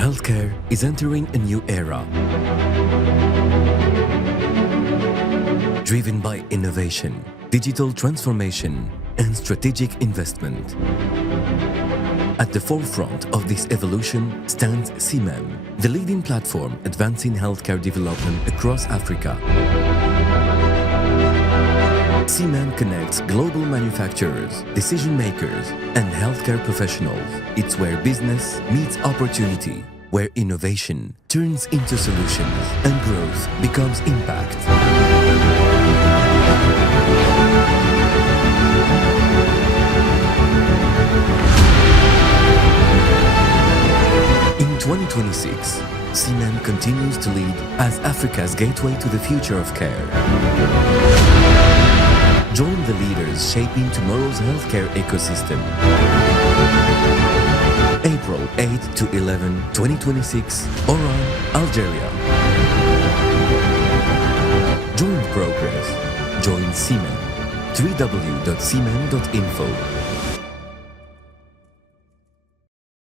Healthcare is entering a new era, driven by innovation, digital transformation, and strategic investment. At the forefront of this evolution stands SIMEM, the leading platform advancing healthcare development across Africa. SIMEM connects global manufacturers, decision makers, and healthcare professionals. It's where business meets opportunity, where innovation turns into solutions and growth becomes impact. In 2026, SIMEM continues to lead as Africa's gateway to the future of care. Join the leaders shaping tomorrow's healthcare ecosystem. April 8 to 11, 2026, Oran, Algeria. Join progress. Join SIMEM. www.simem.info